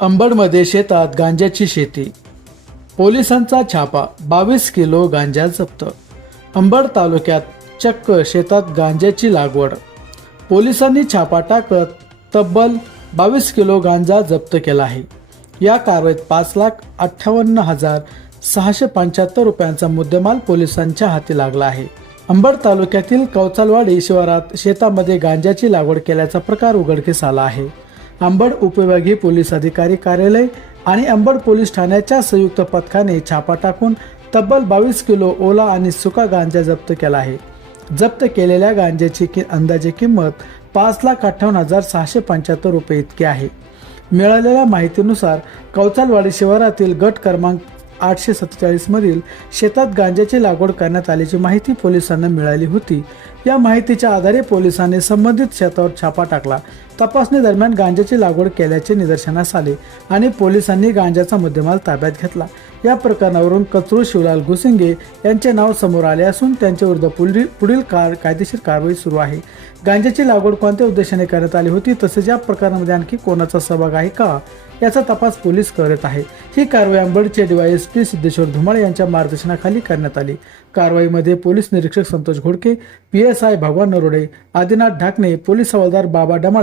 अंबडमध्ये शेतात गांजाची शेती, पोलिसांचा छापा, 22 किलो गांजा जप्त. अंबड तालुक्यात चक्क शेतात गांजाची लागवड. पोलिसांनी छापा टाकत तब्बल 22 किलो गांजा जप्त केला आहे. या कारवाईत 5,58,675 रुपयांचा मुद्देमाल पोलिसांच्या हाती लागला आहे. अंबड तालुक्यातील कौचालवाडी शिवारात शेतामध्ये गांजाची लागवड केल्याचा प्रकार उघडकीस आला आहे. अंबड उपविभागीय पोलीस अधिकारी कार्यालय आणि अंबड पोलीस ठाण्याच्या संयुक्त पथकाने छापा टाकून तब्बल 22 किलो ओला आणि सुका गांजा जप्त केला आहे. जप्त केलेल्या गांजाची अंदाजे किंमत 5,58,675 रुपये इतकी आहे. मिळालेल्या माहितीनुसार कौचालवाडी शिवारातील गट क्रमांक 847 मधील शेतात गांजाची लागवड करण्यात आल्याची माहिती पोलिसांना मिळाली होती. या माहितीच्या आधारे पोलिसांनी संबंधित शेतावर छापा टाकला. तपासणी दरम्यान गांजाची लागवड केल्याचे निदर्शनास आले आणि पोलिसांनी गांजाचा मुद्देमाल ताब्यात घेतला. या प्रकरणावरून कचरू शिवलाल घुसिंगे यांचे नाव समोर आले असून त्यांच्या विरुद्ध पुढील कायदेशीर कारवाई सुरू आहे. गांजाची लागवड कोणत्या उद्देशाने करण्यात आली होती तसेच या प्रकरणामध्ये आणखी कोणाचा सहभाग आहे का याचा तपास पोलीस करत आहे. ही कारवाई अंबडचे DYSP सिद्धेश्वर धुमाळ यांच्या मार्गदर्शनाखाली करण्यात आली. कारवाईमध्ये पोलीस निरीक्षक संतोष घोडके, PSI भगवान नरोडे, आदिनाथ ढाकणे, पोलीस हवालदार बाबा डमाळे